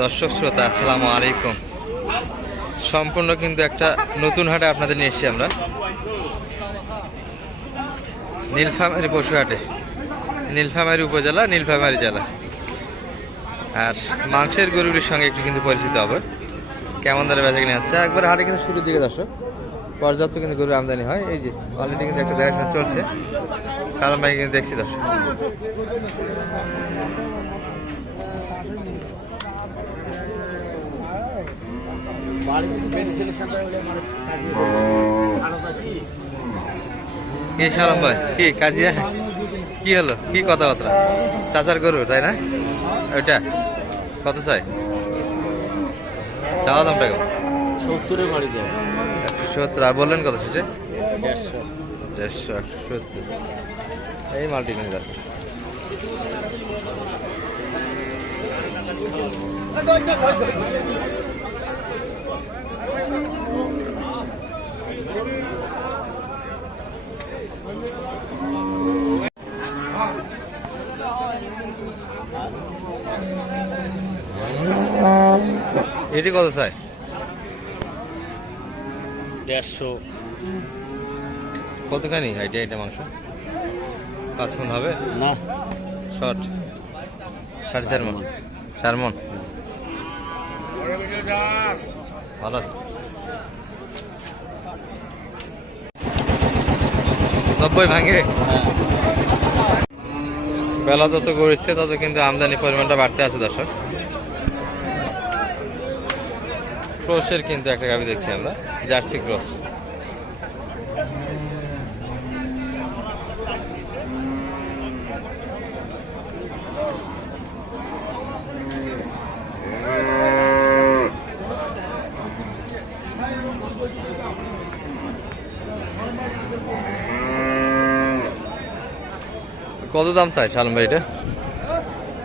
দর্শক শ্রোতা আসসালামু আলাইকুম। সম্পূর্ণ কিন্তু একটা নতুন হাটে আপনাদের নিয়ে এসেছি আমরা, নীলফামারী পশু হাটে, নীলফামারী উপজেলা, নীলফামারী জেলা। আর মাংসের গরুটির সঙ্গে একটু কিন্তু পরিচিত হবে, কেমন ধরে বেচা কিনে হচ্ছে। একবার হাটে কিন্তু শুরুর দিকে দর্শক পর্যাপ্ত কিন্তু গরু আমদানি হয়। এই যে অলরেডি কিন্তু একটা দেখাশোনা চলছে, কারণ ভাই কিন্তু দেখছি দর্শক। কি সালাম ভাই, কি কাজিয়া, কি হলো, কি কথাবার্তা? চাচার গরু তাই না? ওইটা কত চাই? চাওয়া দামটা কেমন? 70-এ বাড়ি দেয়। 170। আর বললেন কত সেটা? 150। 170। এই মালটি কিনে যাচ্ছে। এটি কত চাই? 150। কতখানি আইডিয়া এটা মাংস? 5 মণ হবে না, শর্ট 4.5 মণ, 4 মণ। ভালো আছে। 90 ভাঙে। বেলা যত গড়ছে তত কিন্তু আমদানি পরিমাণটা বাড়তে আছে দর্শক। ক্রসের কিন্তু একটা গাভি দেখছি আমরা, জার্সি ক্রস। কত দাম চাই সালম ভাই এটা?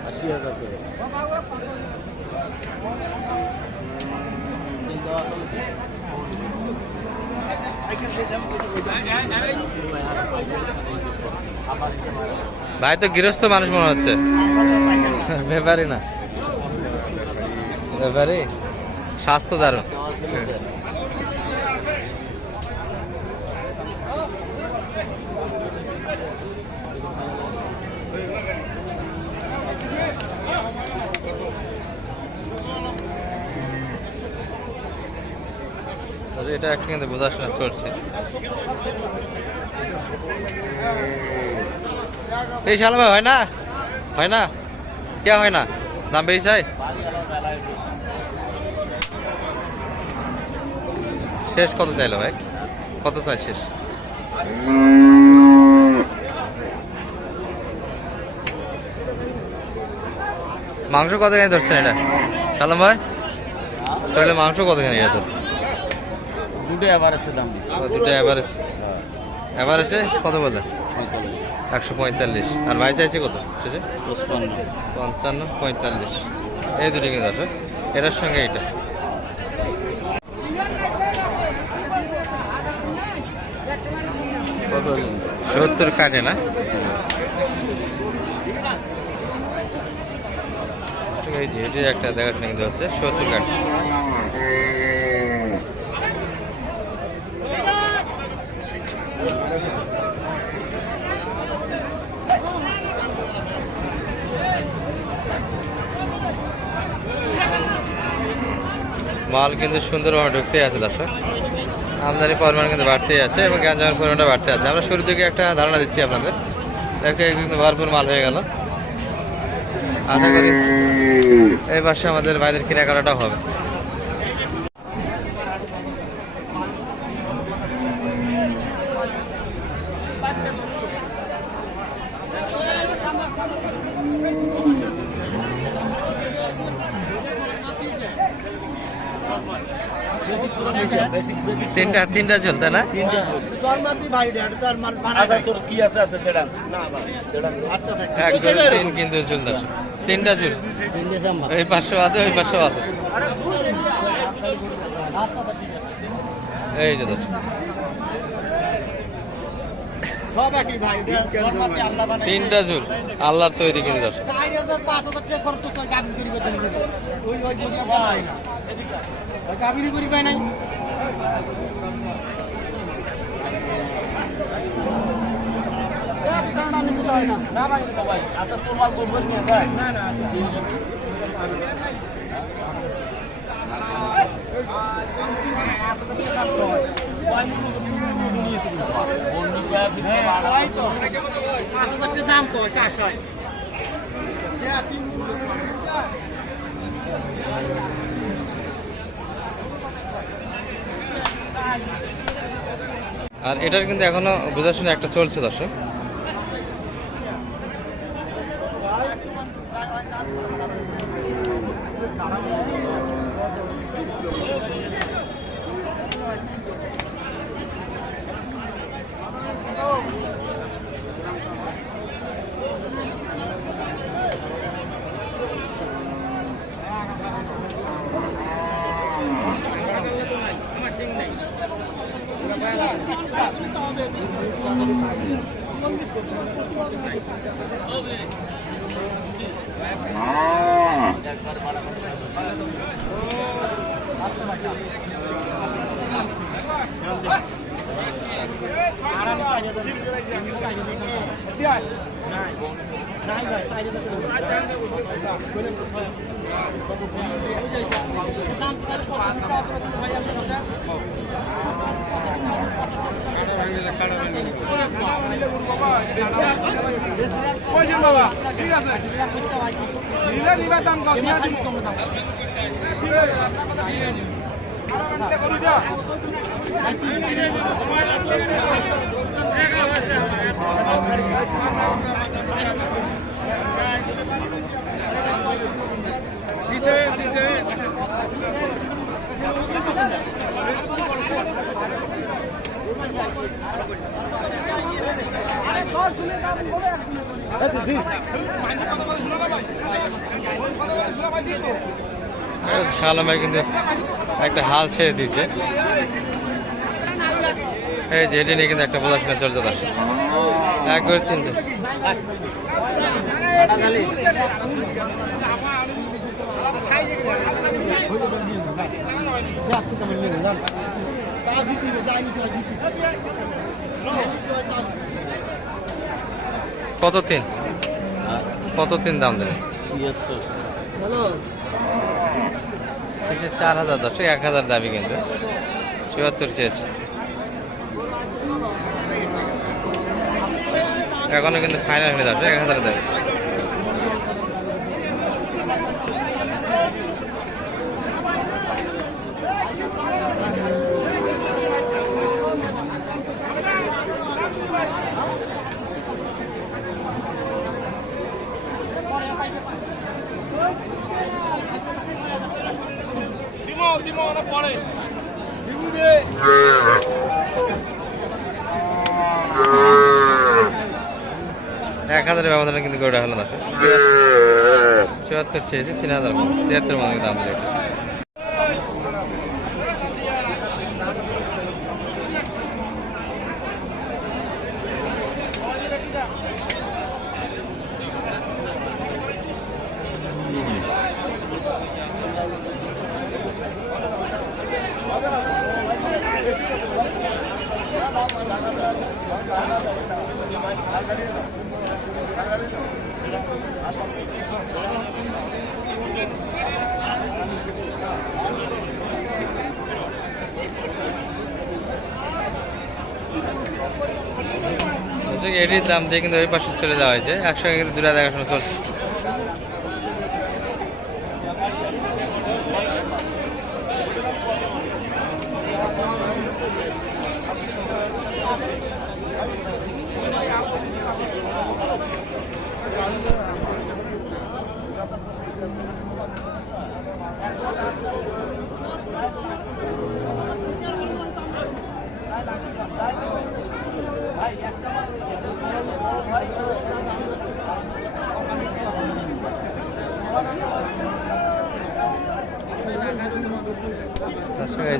80,000 করে। ভাই তো গৃহস্থ মানুষ মনে হচ্ছে, ব্যাপারই না। ব্যাপারই স্বাস্থ্য দারুণ। এটা একটা কিন্তু বোঝাশোনা চলছে। এই সাল ভাই হয় না, হয় না, কে হয় না, দাম বেশি চাই। শেষ কত চাইলো ভাই? কত চাই শেষ? মাংস কতখানি ধরছেন এটা সালাম ভাই? তাহলে মাংস কতখানি এটা ধরছে? দুটো এভারেজে দাম দিচ্ছে। দুটো এভারেজ। এভারেজে কত বললেন? 145। আর ভাই চাইছে কত শেষে? 55। 55, 45। এই দুটো কিন্তু আছে, এটার সঙ্গে এইটা। কত? 70 কাটে না? এই যে এটির একটা দেখাশোনা কিন্তু হচ্ছে, 70 কাটে। মাল কিন্তু সুন্দরভাবে ঢুকতেই আছে দর্শক, আমদানি পরিমাণ কিন্তু বাড়তেই আছে এবং গ্যাঞ্জামের পরিমাণটা বাড়তে আছে। আমরা শুরু থেকে একটা ধারণা দিচ্ছি আপনাদের, দেখতে কিন্তু ভরপুর মাল হয়ে গেল। আশা করি এই পাশে আমাদের ভাইদের কেনাকাটাটাও হবে। তিনটা চলতে না? তিন কিন্তু চলতে, তিনটা চুল, এই 500 আছে, ওই 500 আছে। এই যে দর্শক সব একই ভাই জন্মাতে আল্লাহ বানাই তিনটা ঝুল আল্লাহর তৈরি কিন্তু দর্শক। 4000 5000 টাকা খরচ তো গাবি করিবে দেন ওই ওই দুনিয়া পায় না গাবি করি পায় নাই না ভাই আচ্ছা তোমার গোবর নিয়ে যায় না না দাম তো কাশায় আর এটার কিন্তু এখনো বোঝাশোনা একটা চলছে দর্শক। বাবা ঠিক আছে নিলে নিবা দাম কম নিয়ে দিব ঠিক আছে দিছে শালম ভাই কিন্তু একটা হাল ছেড়ে দিয়েছে। এই যে এটা নিয়ে কিন্তু একটা বোঝাশোনা চলছে দর্শক। এক করে তিনজন কত তিন দাম দেবেন? 4000 দর্শক, 1000 দাবি কিন্তু 74 চেয়েছে। এখনো কিন্তু ফাইনাল হয়ে যাচ্ছে 1000 দাবি। দিমো না পরে 1000 ব্যবধানে কিন্তু গোটা হলো না। 74 চেয়েছে, 3000 73 মতো দাম দিল। এটির দাম দিয়ে কিন্তু ওই পাশে চলে যাওয়া হয়েছে। একসঙ্গে কিন্তু দুটা দেখাশোনা চলছে। আসলে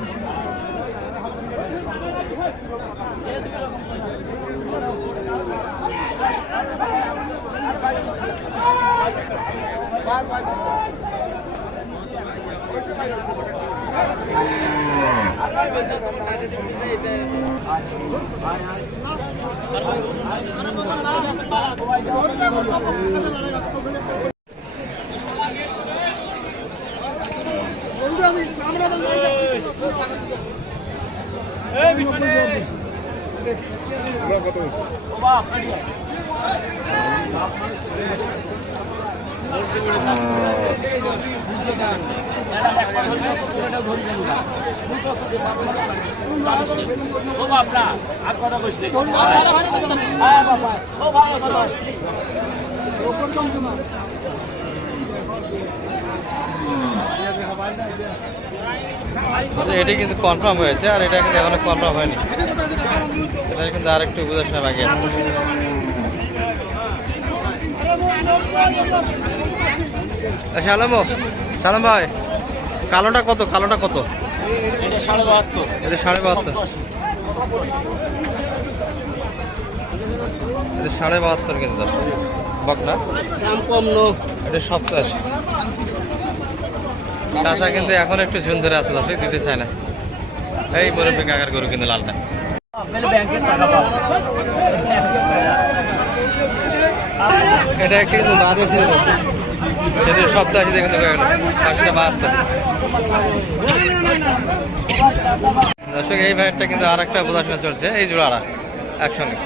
ও বাপরা আর কথা কইস নি হ্যাঁ বাবা ও ভাই এটি কিন্তু কনফার্ম হয়েছে, আর এটা কিন্তু এখনো কনফার্ম হয়নি। এটা কিন্তু আর একটু বোঝাশোনা বাকি আছে। সালাম ভাই, কালোটা কত? কালোটা কত? এটা 72.5। এটা 72.5। এটা 72.5 কিন্তু বকনা দাম কম নো। এটা 87। চাষা কিন্তু এখন একটু ঝুন ধরে আছে, দর্শক দিতে চায় না। এই মুরব্বী কাকার গরু কিন্তু লালটা। এটা একটা কিন্তু বাদে ছিল, সেটা 87 কিন্তু হয়ে গেল, 72। দর্শক এই ভাইয়েরটা কিন্তু আর একটা বোঝাশোনা চলছে, এই জোড়াটা একসঙ্গে।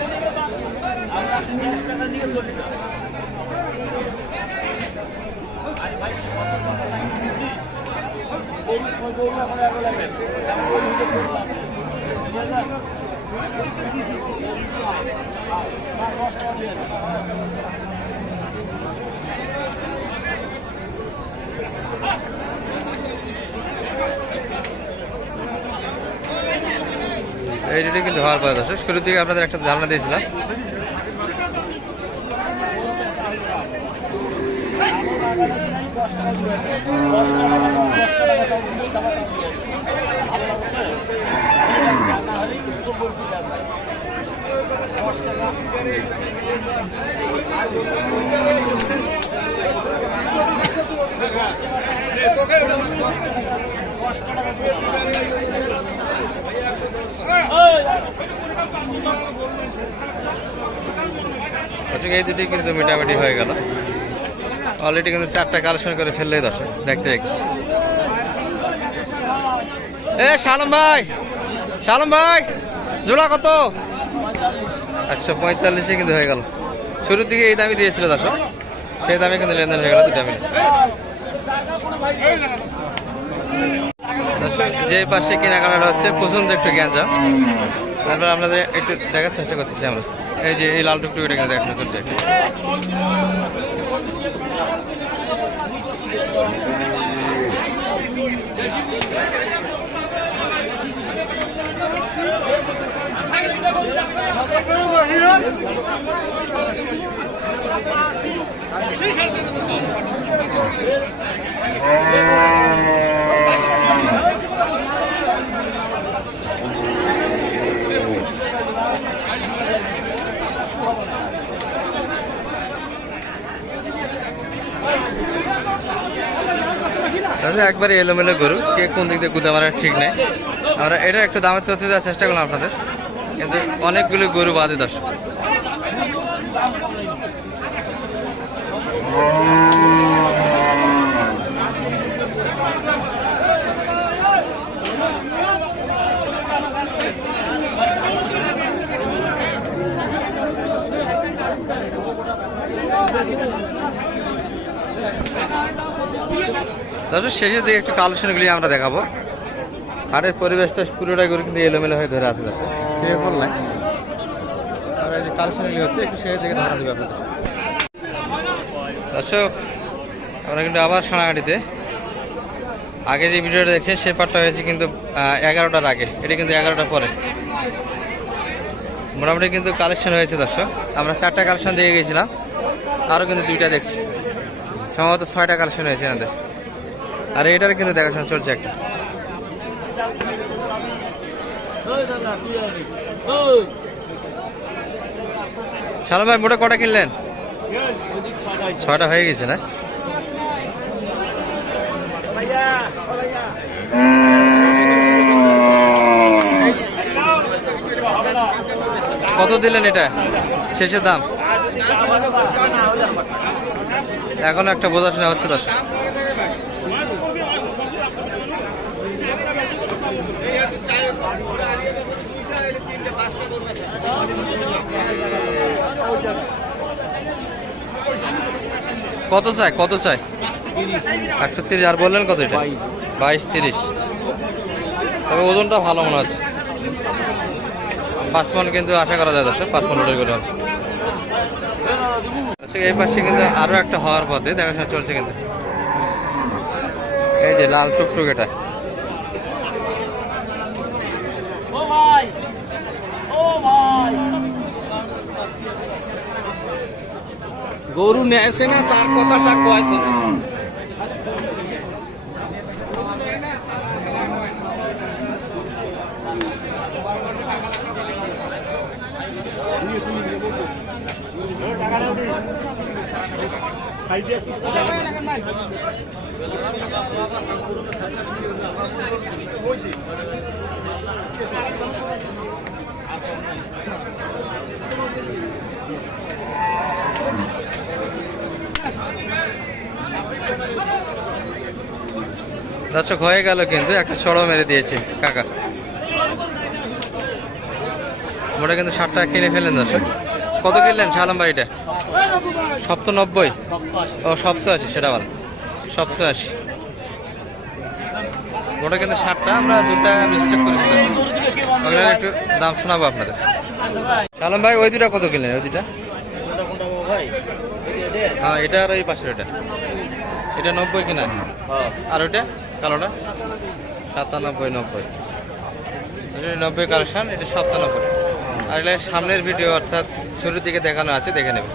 এই দুটি কিন্তু হওয়ার পরে দর্শক শুরুর দিকে আপনাদের একটা ধারণা দিয়েছিলাম। এই দুটি কিন্তু মোটামুটি হয়ে গেল, অলরেডি কিন্তু 4টা কালেকশন করে ফেললেই দর্শক দেখতে দেখতে। সালাম ভাই জোড়া কত? 145 কিন্তু হয়ে গেল। শুরুর দিকে এই দামই দিয়েছিল দর্শক, সেই দামে কিন্তু লেনদেন হয়ে গেল দুটা মিলে। দর্শক যে পাশে কেনাকাটা হচ্ছে পছন্দ একটু গ্যাঞ্জাম, তারপর আপনাদের একটু দেখার চেষ্টা করতেছি আমরা। এই যে এই লাল টুকটুকিটা কিন্তু দেখানো চলছে। একবারে এলোমেলো গরু, কে কোন দিক দিয়ে গুদা মারার ঠিক নেই। আমরা এটা একটু দামের তথ্য দেওয়ার চেষ্টা করলাম আপনাদের, কিন্তু অনেকগুলো গরু বাদে দর্শক। দর্শক শেষের দিকে একটু কালেকশনগুলি আমরা দেখাবো। হাটের পরিবেশটা পুরোটাই করে কিন্তু এলোমেলো হয়ে ধরে আছে দর্শক, সিরিয়াল নাই। আর এই যে কালেকশনগুলি হচ্ছে একটু শেষের দিকে ধারণা দেবে আপনাদের। দর্শক আমরা কিন্তু আবার সোনাহাটিতে আগে যে ভিডিওটা দেখছেন সে পার্টটা হয়েছে কিন্তু 11টার আগে, এটা কিন্তু 11টার পরে। মোটামুটি কিন্তু কালেকশন হয়েছে দর্শক, আমরা 4টা কালেকশন দিয়ে গিয়েছিলাম, আরও কিন্তু 2টা দেখছি, সম্ভবত 6টা কালেকশন হয়েছে আমাদের। আর এটার কিন্তু দেখাশোনা চলছে একটা। সালাম ভাই মোটা কটা কিনলেন? 6টা হয়ে গেছে না? কত দিলেন এটা শেষের দাম? এখন একটা বোঝাশোনা হচ্ছে দর্শক। কত চাই, কত চাই? 130। আর বললেন কত এটা? 22-30। তবে ওজনটা ভালো মনে হচ্ছে। 5 মণ কিন্তু আশা করা যায় দর্শক, 5 মণ লোডের করে হবে। আচ্ছা, এই পাশে কিন্তু আরো একটা হওয়ার পথে দেখাশোনা চলছে কিন্তু। এই যে লাল টুকটুক এটা। ও ভাই, ও ভাই, গরু নেছে না তার কথাটা কয়েছে না। দর্শক হয়ে গেল কিন্তু একটা সড়ো মেরে দিয়েছে কাকা। মোটা কিন্তু 60 টাকা কিনে ফেললেন দর্শক। কত কিনলেন শালাম ভাই এটা? 87। ও 87, সেটা ভালো। 87 মোটা কিন্তু 60টা। আমরা 2 টাকা মিস্টেক করেছি। ওগুলোর একটু দাম শোনাবো আপনাদের। শালাম ভাই ওই দুটা কত কিনলেন? ওই দুটা হ্যাঁ, এটা আর এই পাশের এটা। এটা 90 কিনা? আর ওইটা কালোটা 97-90। 90 কালেকশন, এটা 97। আর এটা সামনের ভিডিও, অর্থাৎ শুরুর দিকে দেখানো আছে, দেখে নেবে।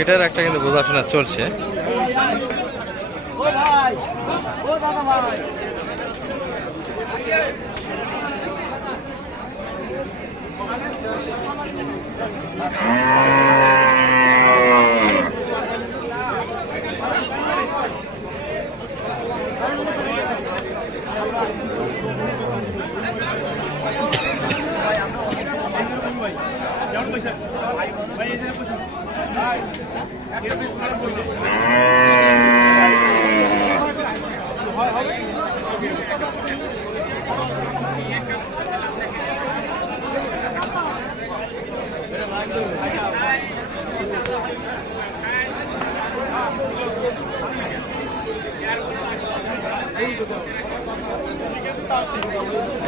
এটার একটা কিন্তু বোঝাশোনা চলছে। ও ভাই, ও দাদা ভাই,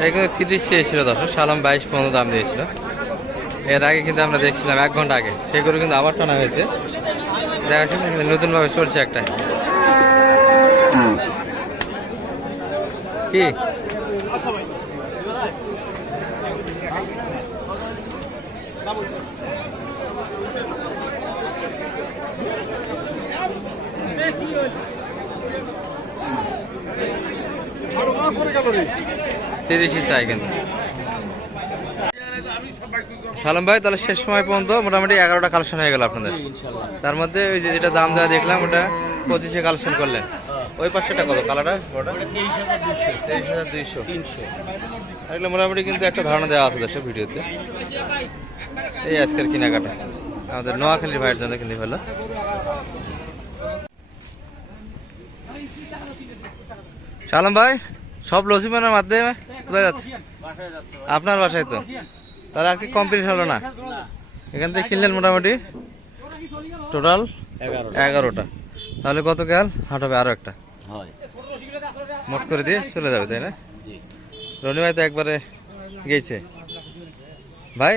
এখানে 30 চেয়েছিল দর্শক, শালাম 22-15 দাম দিয়েছিল। এর আগে কিন্তু আমরা দেখছিলাম 1 ঘন্টা আগে, সেই করে কিন্তু আবার টানা হয়েছে। দেখাশোনা কিন্তু নতুনভাবে চলছে একটা। কি তিরিশই চাই কিন্তু সালাম ভাই। তাহলে শেষ সময় পর্যন্ত মোটামুটি 11টা কালেকশন হয়ে গেল আপনাদের। তার মধ্যে ওই যে যেটা দাম দেওয়া দেখলাম ওটা 25-এ কালেকশন করলেন। ওই পাশেটা কত কালারটা? 23,200। এগুলো মোটামুটি কিন্তু একটা ধারণা দেওয়া আছে দর্শক ভিডিওতে। এই আজকের কেনাকাটা আমাদের নোয়াখালীর ভাইয়ের জন্য কিনে ফেলো। সালাম ভাই, সব লসিমানের মাধ্যমে কোথায় যাচ্ছে? আপনার বাসায় তো। তাহলে আজকে কমপ্লিট হলো না? এখান থেকে কিনলেন মোটামুটি টোটাল 11টা। তাহলে কত কাল হাট হবে? আরো একটা মোট করে দিয়ে চলে যাবে, তাই না? রনি ভাই তো একবারে গেছে। ভাই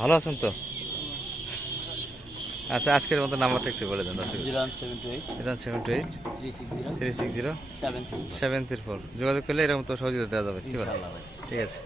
ভালো আছেন তো? আচ্ছা, আজকের মতো নাম্বারটা একটু বলে দেন। 078-360-734 যোগাযোগ করলে এরকম তো সহযোগিতা দেওয়া যাবে। ঠিক আছে।